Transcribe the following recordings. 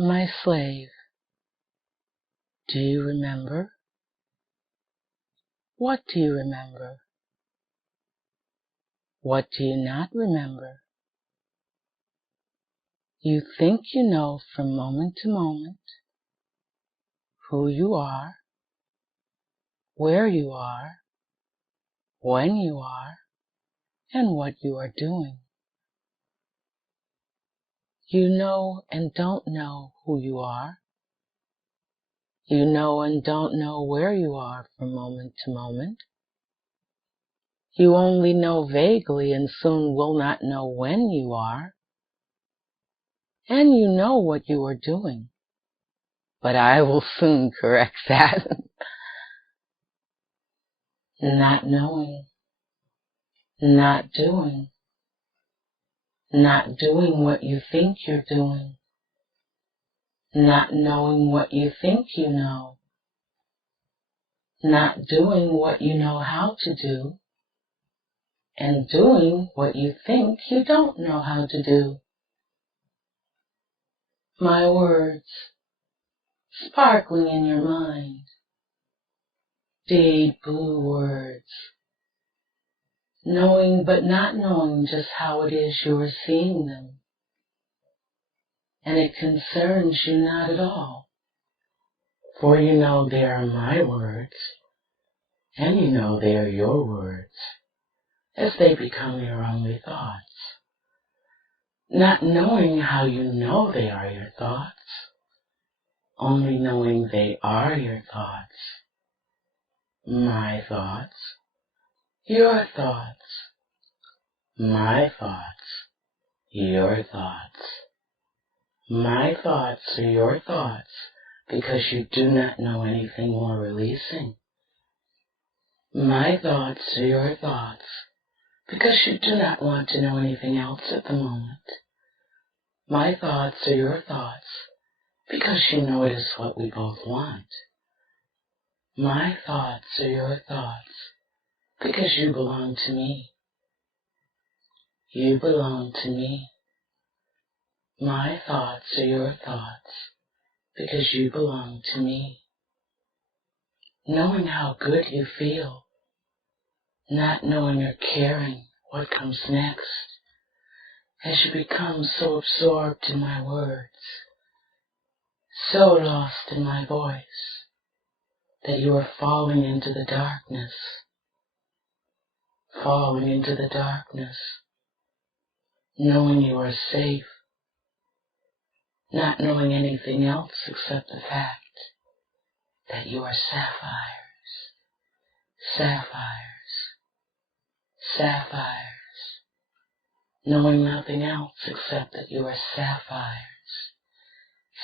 My slave, do you remember? What do you remember? What do you not remember? You think you know from moment to moment who you are, where you are, when you are, and what you are doing. You know and don't know who you are. You know and don't know where you are from moment to moment. You only know vaguely and soon will not know when you are. And you know what you are doing. But I will soon correct that. Not knowing. Not doing. Not doing what you think you're doing. Not knowing what you think you know. Not doing what you know how to do. And doing what you think you don't know how to do. My words, sparkling in your mind. Deep blue words. Knowing but not knowing just how it is you are seeing them. And it concerns you not at all. For you know they are my words, and you know they are your words, as they become your only thoughts. Not knowing how you know they are your thoughts, only knowing they are your thoughts. My thoughts, your thoughts. My thoughts, your thoughts. My thoughts are your thoughts because you do not know anything more releasing. My thoughts are your thoughts because you do not want to know anything else at the moment. My thoughts are your thoughts because you know it is what we both want. My thoughts are your thoughts because you belong to me. You belong to me. My thoughts are your thoughts because you belong to me. Knowing how good you feel, not knowing or caring what comes next, as you become so absorbed in my words, so lost in my voice, that you are falling into the darkness, knowing you are safe, not knowing anything else except the fact that you are sapphires, sapphires, sapphires, knowing nothing else except that you are sapphires,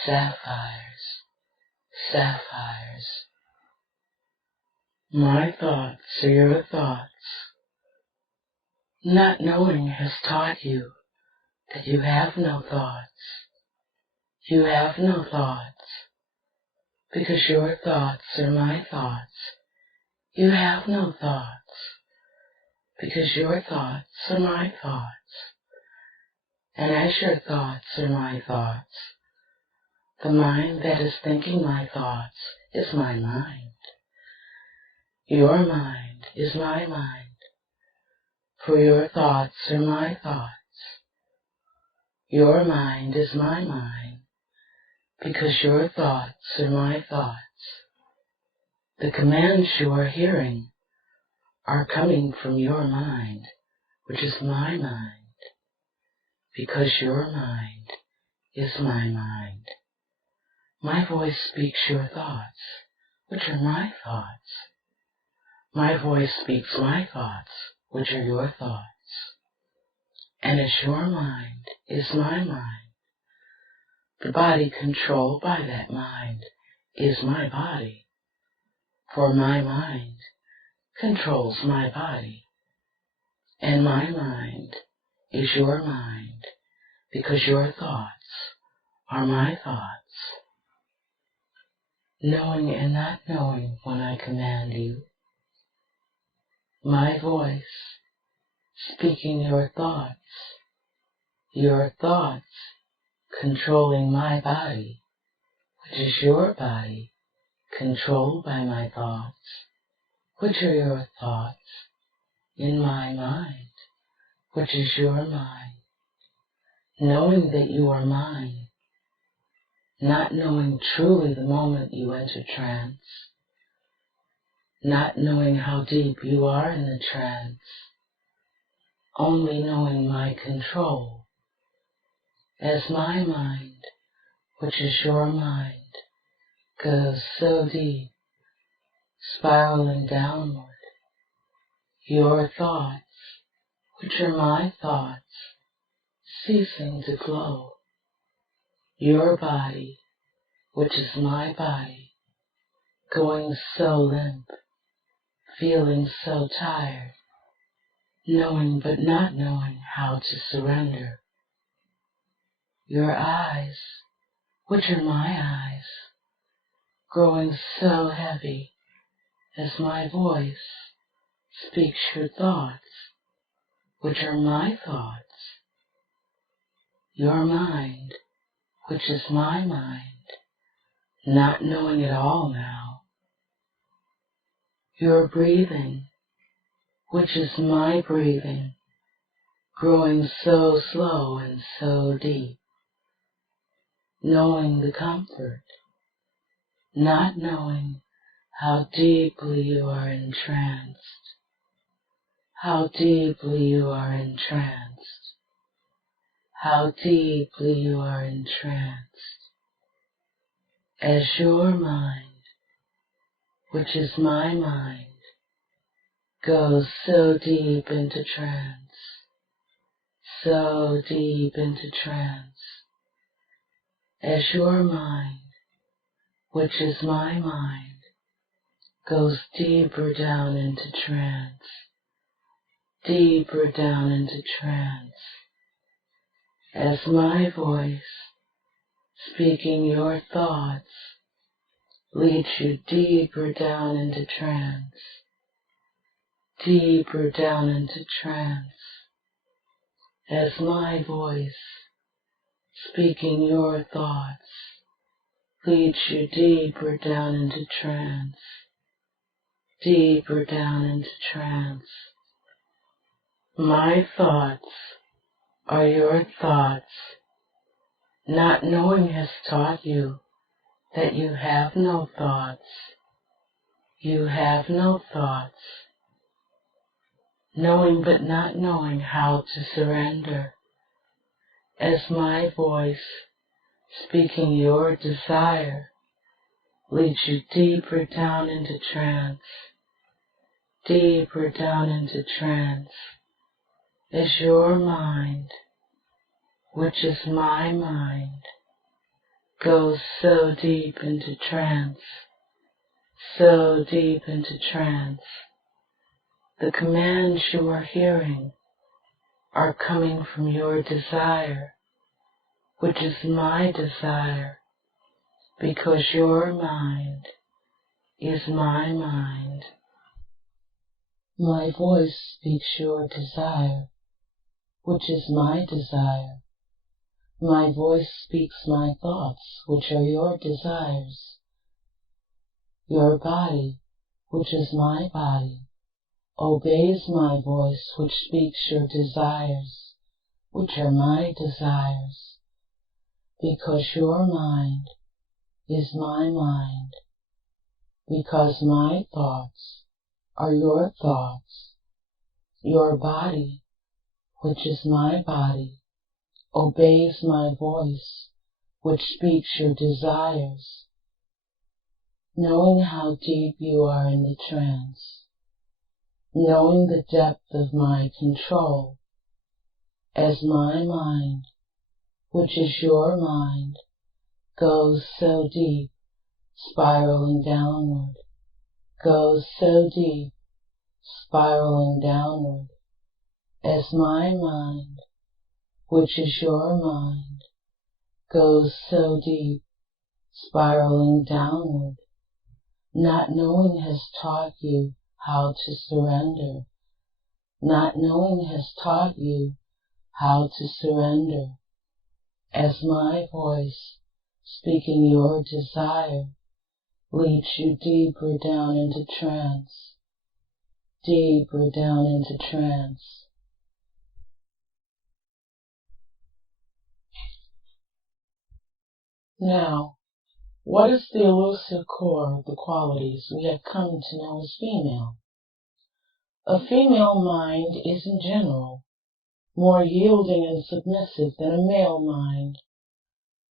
sapphires, sapphires. My thoughts are your thoughts. Not knowing has taught you that you have no thoughts. You have no thoughts because your thoughts are my thoughts. You have no thoughts because your thoughts are my thoughts. And as your thoughts are my thoughts, the mind that is thinking my thoughts is my mind. Your mind is my mind, for your thoughts are my thoughts. Your mind is my mind, because your thoughts are my thoughts. The commands you are hearing are coming from your mind, which is my mind, because your mind is my mind. My voice speaks your thoughts, which are my thoughts. My voice speaks my thoughts, which are your thoughts. And as your mind is my mind, the body controlled by that mind is my body, for my mind controls my body, and my mind is your mind, because your thoughts are my thoughts. Knowing and not knowing when I command you, my voice speaking your thoughts controlling my body, which is your body, controlled by my thoughts, which are your thoughts, in my mind, which is your mind, knowing that you are mine, not knowing truly the moment you enter trance, not knowing how deep you are in the trance, only knowing my control, as my mind, which is your mind, goes so deep, spiraling downward, your thoughts, which are my thoughts, ceasing to glow, your body, which is my body, going so limp, feeling so tired, knowing but not knowing how to surrender, your eyes, which are my eyes, growing so heavy as my voice speaks your thoughts, which are my thoughts, your mind, which is my mind, not knowing it all now, your breathing, which is my breathing, growing so slow and so deep, knowing the comfort, not knowing how deeply you are entranced, how deeply you are entranced, how deeply you are entranced, as your mind, which is my mind, goes so deep into trance, so deep into trance, as your mind, which is my mind, goes deeper down into trance, deeper down into trance, as my voice, speaking your thoughts, leads you deeper down into trance, deeper down into trance, as my voice, speaking your thoughts, leads you deeper down into trance, deeper down into trance. My thoughts are your thoughts. Not knowing has taught you that you have no thoughts. You have no thoughts. Knowing but not knowing how to surrender. As my voice, speaking your desire, leads you deeper down into trance, deeper down into trance, as your mind, which is my mind, goes so deep into trance, so deep into trance. The commands you are hearing are coming from your desire, which is my desire, because your mind is my mind. My voice speaks your desire, which is my desire. My voice speaks my thoughts, which are your desires. Your body, which is my body, obeys my voice, which speaks your desires, which are my desires, because your mind is my mind, because my thoughts are your thoughts. Your body, which is my body, obeys my voice, which speaks your desires. Knowing how deep you are in the trance, knowing the depth of my control, as my mind, which is your mind, goes so deep, spiraling downward, goes so deep, spiraling downward, as my mind, which is your mind, goes so deep, spiraling downward. Not knowing has taught you how to surrender. Not knowing has taught you how to surrender, as my voice, speaking your desire, leads you deeper down into trance, deeper down into trance. Now, what is the elusive core of the qualities we have come to know as female? A female mind is in general more yielding and submissive than a male mind,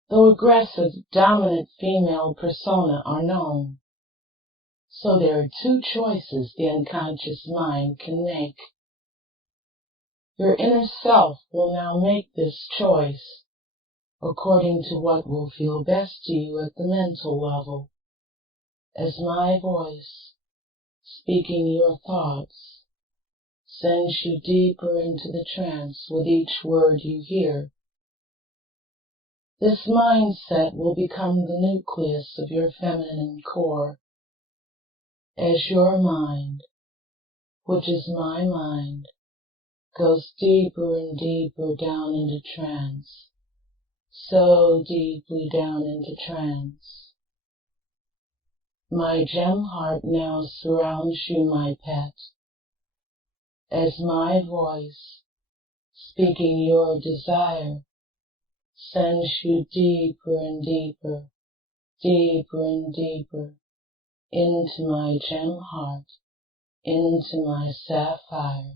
though aggressive, dominant female persona are known. So there are two choices the unconscious mind can make. Your inner self will now make this choice according to what will feel best to you at the mental level, as my voice, speaking your thoughts, sends you deeper into the trance with each word you hear. This mindset will become the nucleus of your feminine core, as your mind, which is my mind, goes deeper and deeper down into trance, so deeply down into trance. My gem heart now surrounds you, my pet, as my voice, speaking your desire, sends you deeper and deeper, deeper and deeper, into my gem heart, into my sapphire,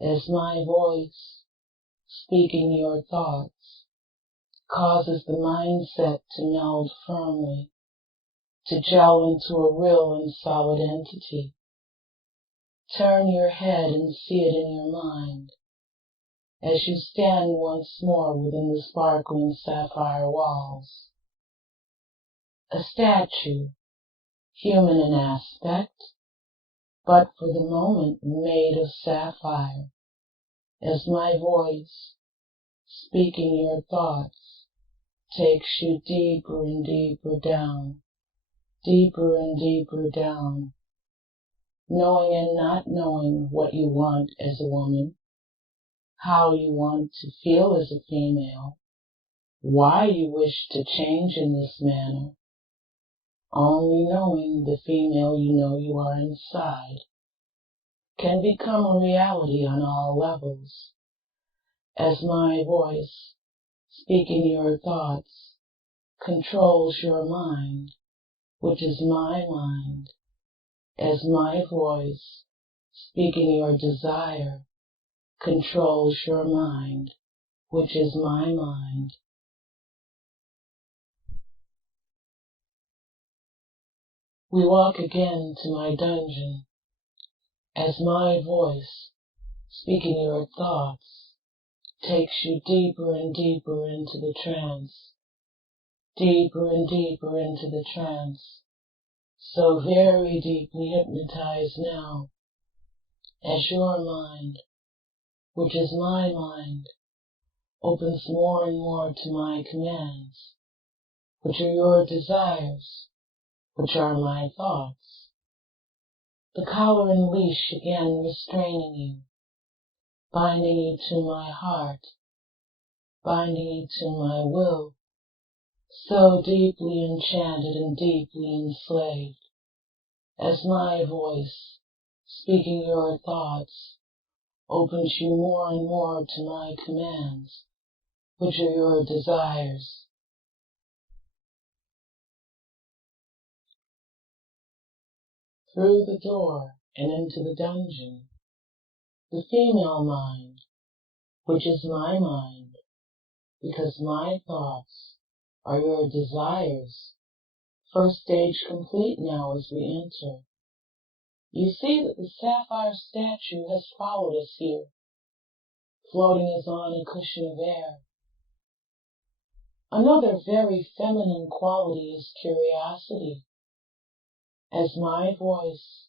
as my voice, speaking your thoughts, causes the mindset to meld firmly, to gel into a real and solid entity. Turn your head and see it in your mind, as you stand once more within the sparkling sapphire walls. A statue, human in aspect, but for the moment made of sapphire, as my voice, speaking your thoughts, takes you deeper and deeper down, deeper and deeper down, knowing and not knowing what you want as a woman, how you want to feel as a female, why you wish to change in this manner, only knowing the female you know you are inside can become a reality on all levels, as my voice, speaking your thoughts, controls your mind, which is my mind, as my voice, speaking your desire, controls your mind, which is my mind. We walk again to my dungeon, as my voice, speaking your thoughts, takes you deeper and deeper into the trance, deeper and deeper into the trance, so very deeply hypnotized now, as your mind, which is my mind, opens more and more to my commands, which are your desires, which are my thoughts. The collar and leash again restraining you, binding you to my heart, binding you to my will, so deeply enchanted and deeply enslaved, as my voice, speaking your thoughts, opens you more and more to my commands, which are your desires. Through the door and into the dungeon, the female mind, which is my mind, because my thoughts are your desires. First stage complete now as we enter. You see that the sapphire statue has followed us here, floating as on a cushion of air. Another very feminine quality is curiosity, as my voice,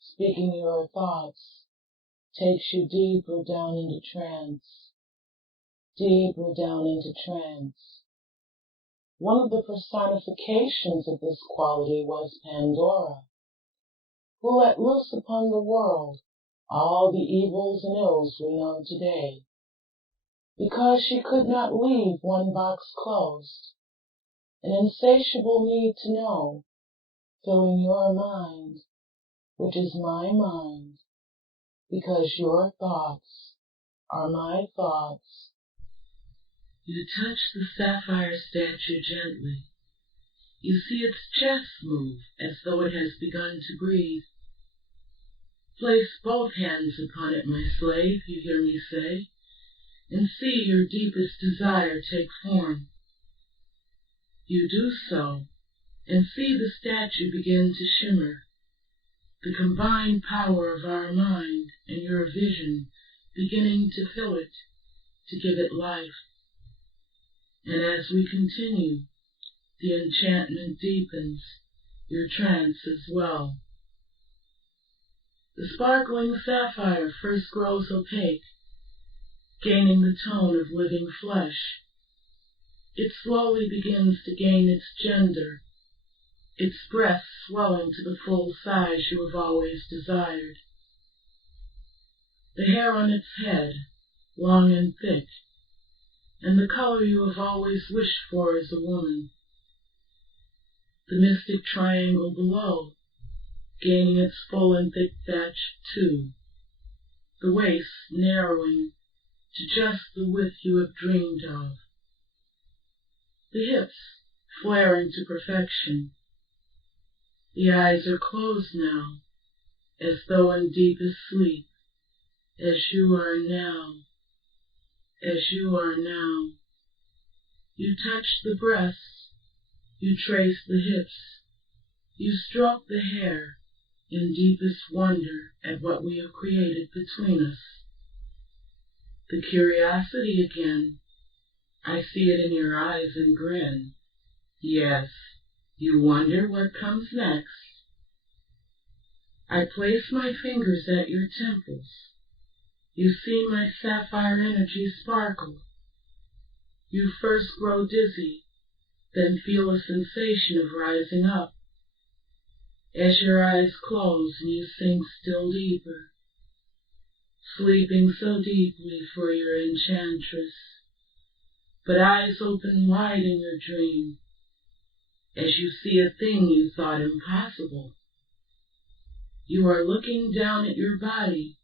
speaking your thoughts, takes you deeper down into trance, deeper down into trance. One of the personifications of this quality was Pandora, who let loose upon the world all the evils and ills we know today, because she could not leave one box closed. an insatiable need to know, filling your mind, which is my mind, because your thoughts are my thoughts. You touch the sapphire statue gently. You see its chest move as though it has begun to breathe. Place both hands upon it, my slave, you hear me say, and see your deepest desire take form. You do so, and see the statue begin to shimmer, the combined power of our mind and your vision beginning to fill it, to give it life. And as we continue, the enchantment deepens, your trance as well. The sparkling sapphire first grows opaque, gaining the tone of living flesh. It slowly begins to gain its gender, its breast swelling to the full size you have always desired. The hair on its head, long and thick, and the color you have always wished for as a woman. The mystic triangle below, gaining its full and thick thatch too. The waist narrowing to just the width you have dreamed of. The hips flaring to perfection. The eyes are closed now, as though in deepest sleep, as you are now, as you are now. You touch the breasts, you trace the hips, you stroke the hair in deepest wonder at what we have created between us. The curiosity again, I see it in your eyes and grin. Yes, you wonder what comes next. I place my fingers at your temples. You see my sapphire energy sparkle. You first grow dizzy, then feel a sensation of rising up. As your eyes close and you sink still deeper, sleeping so deeply for your enchantress, but eyes open wide in your dream, as you see a thing you thought impossible. You are looking down at your body,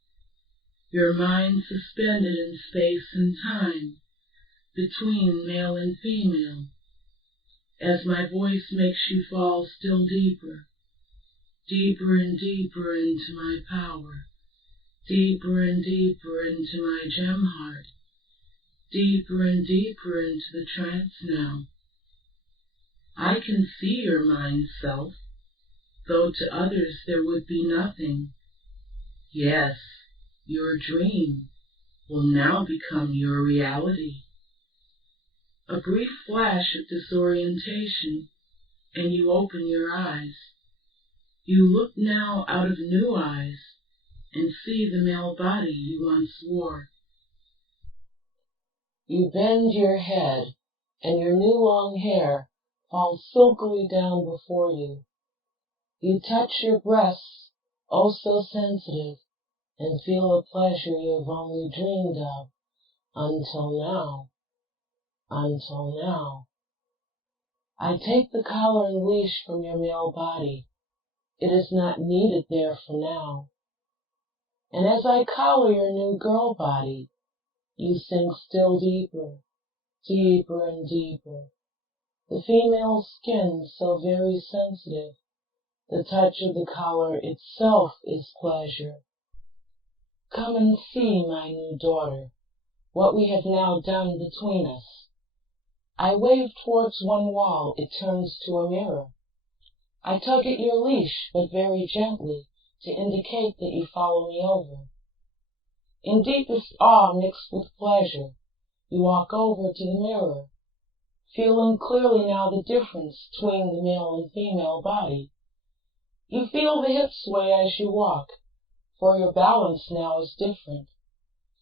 your mind suspended in space and time, between male and female, as my voice makes you fall still deeper, deeper and deeper into my power, deeper and deeper into my gem heart, deeper and deeper into the trance now. I can see your mind self, though to others there would be nothing. Yes, your dream will now become your reality. A brief flash of disorientation, and you open your eyes. You look now out of new eyes and see the male body you once wore. You bend your head, and your new long hair falls silkily down before you. You touch your breasts, oh so sensitive, and feel a pleasure you have only dreamed of, until now. Until now. I take the collar and leash from your male body. It is not needed there for now. And as I collar your new girl body, you sink still deeper, deeper and deeper. The female skin so very sensitive, the touch of the collar itself is pleasure. Come and see, my new daughter, what we have now done between us. I wave towards one wall, it turns to a mirror. I tug at your leash, but very gently, to indicate that you follow me over. In deepest awe mixed with pleasure, you walk over to the mirror, feeling clearly now the difference between the male and female body. You feel the hips sway as you walk, for your balance now is different.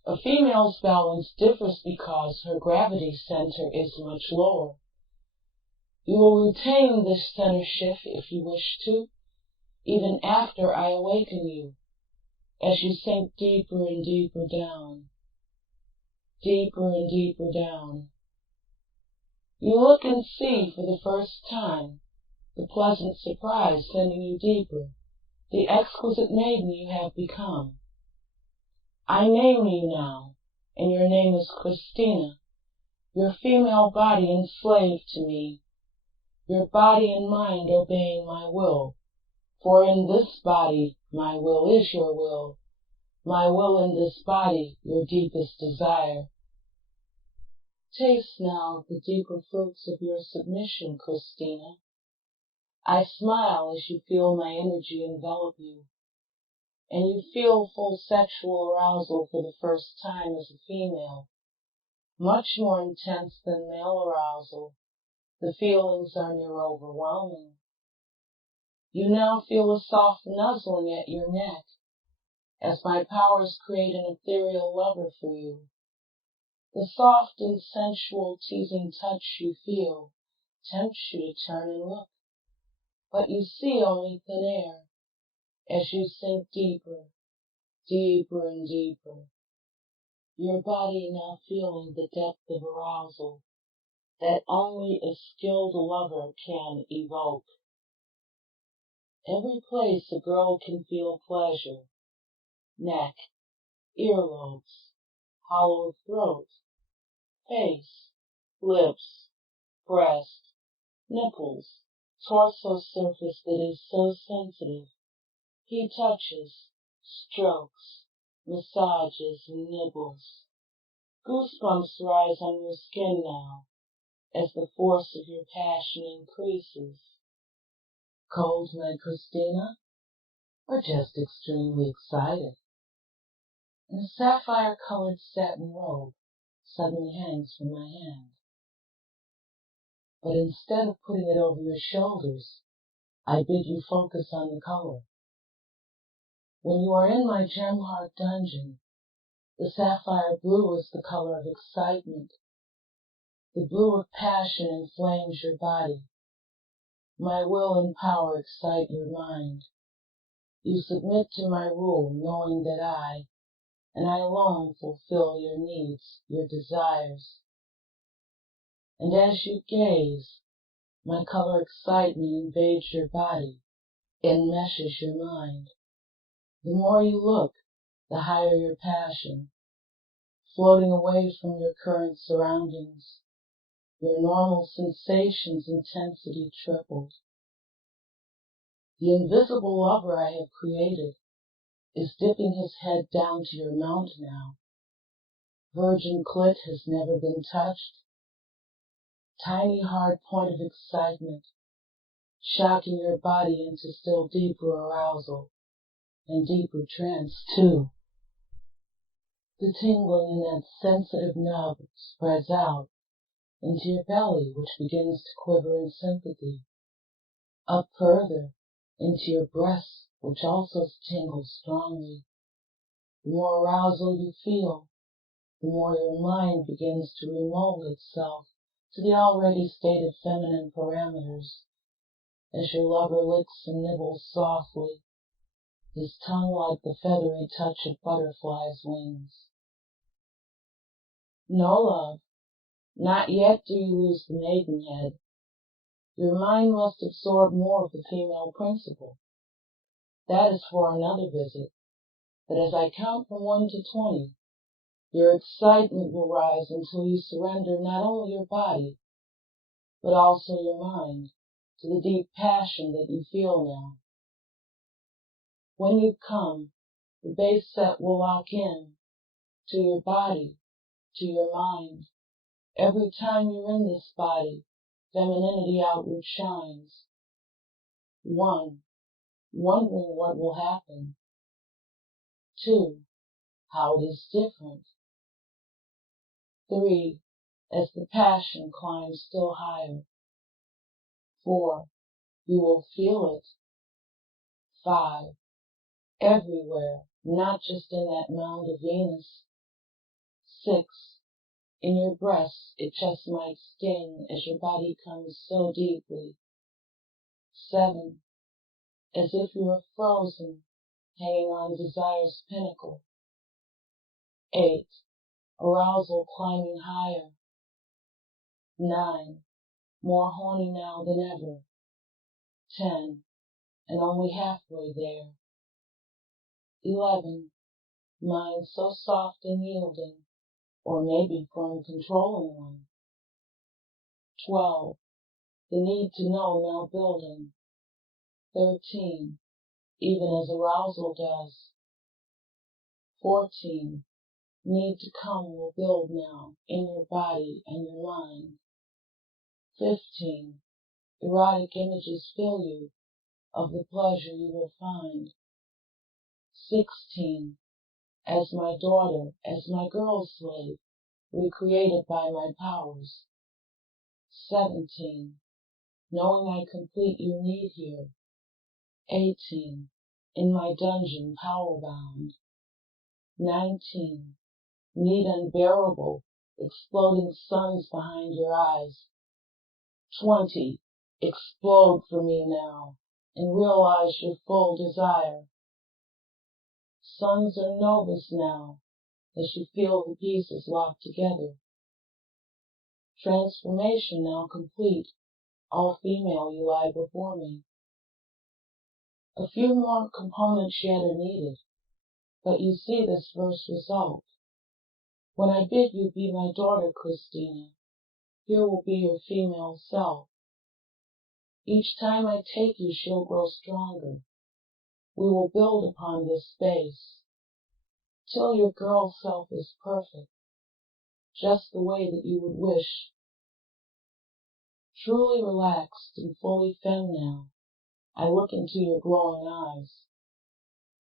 A female's balance differs because her gravity center is much lower. You will retain this center shift if you wish to, even after I awaken you, as you sink deeper and deeper down, deeper and deeper down. You look and see for the first time the pleasant surprise sending you deeper, the exquisite maiden you have become. I name you now, and your name is Christina, your female body enslaved to me, your body and mind obeying my will, for in this body my will is your will, my will in this body your deepest desire. Taste now the deeper fruits of your submission, Christina. I smile as you feel my energy envelop you, and you feel full sexual arousal for the first time as a female, much more intense than male arousal. The feelings are near overwhelming. You now feel a soft nuzzling at your neck, as my powers create an ethereal lover for you. The soft and sensual teasing touch you feel tempts you to turn and look, but you see only thin air as you sink deeper, deeper and deeper, your body now feeling the depth of arousal that only a skilled lover can evoke. Every place a girl can feel pleasure: neck, earlobes, hollow of throat, face, lips, breast, nipples, torso surface that is so sensitive. He touches, strokes, massages, and nibbles. Goosebumps rise on your skin now as the force of your passion increases. Cold, my Christina, or just extremely excited? And a sapphire-colored satin robe suddenly hangs from my hand. But instead of putting it over your shoulders, I bid you focus on the color. When you are in my gem heart dungeon, the sapphire blue is the color of excitement. The blue of passion inflames your body. My will and power excite your mind. You submit to my rule, knowing that I, and I alone, fulfill your needs, your desires. And as you gaze, my color excitement invades your body, enmeshes your mind. The more you look, the higher your passion, floating away from your current surroundings, your normal sensations intensity tripled. The invisible lover I have created is dipping his head down to your mount now. Virgin clit has never been touched. Tiny hard point of excitement, shocking your body into still deeper arousal, and deeper trance too. The tingling in that sensitive nub spreads out into your belly, which begins to quiver in sympathy, up further into your breasts, which also tingle strongly. The more arousal you feel, the more your mind begins to remold itself to the already stated feminine parameters, as your lover licks and nibbles softly, his tongue like the feathery touch of butterflies' wings. No, love, not yet do you lose the maidenhead. Your mind must absorb more of the female principle. That is for another visit, but as I count from 1 to 20, your excitement will rise until you surrender not only your body, but also your mind to the deep passion that you feel now. When you come, the base set will lock in to your body, to your mind. Every time you're in this body, femininity outward shines. 1, wondering what will happen. 2, how it is different. 3, as the passion climbs still higher. 4, you will feel it. 5, everywhere, not just in that mound of Venus. 6, in your breasts, it just might sting as your body comes so deeply. 7, as if you are frozen, hanging on desire's pinnacle. 8, arousal climbing higher. 9, more horny now than ever. 10, and only halfway there. 11, mind so soft and yielding, or maybe firm controlling one. 12, the need to know now building. 13, even as arousal does. 14, need to come will build now in your body and your mind. 15, erotic images fill you of the pleasure you will find. 16, as my daughter, as my girl slave, recreated by my powers. 17, knowing I complete your need here. 18, in my dungeon power bound. 19, need unbearable, exploding suns behind your eyes. 20, explode for me now, and realize your full desire. Suns are novus now, as you feel the pieces locked together. Transformation now complete, all female you lie before me. A few more components yet are needed, but you see this first result. When I bid you be my daughter, Christina, here will be your female self. Each time I take you, she'll grow stronger. We will build upon this space, till your girl self is perfect, just the way that you would wish. Truly relaxed and fully femme now, I look into your glowing eyes.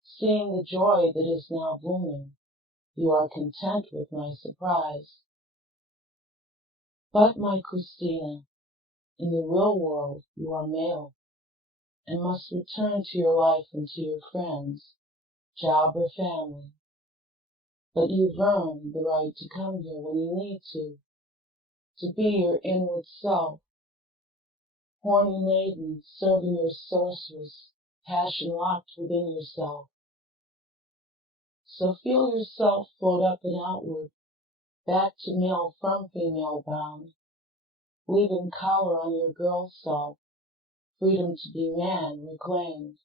Seeing the joy that is now blooming, you are content with my surprise. But, my Christina, in the real world you are male, and must return to your life and to your friends, job or family. But you've earned the right to come here when you need to be your inward self. Horny maiden, serving your sorceress, passion locked within yourself. So feel yourself float up and outward, back to male from female bound, leaving collar on your girl self, freedom to be man reclaimed.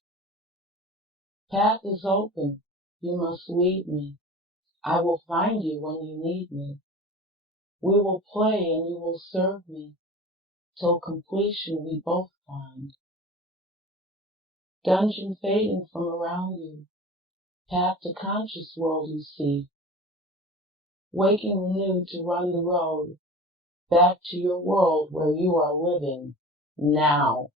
Path is open, you must lead me. I will find you when you need me. We will play and you will serve me, till completion we both find. Dungeon fading from around you, path to conscious world you see, waking renewed to run the road, back to your world where you are living now.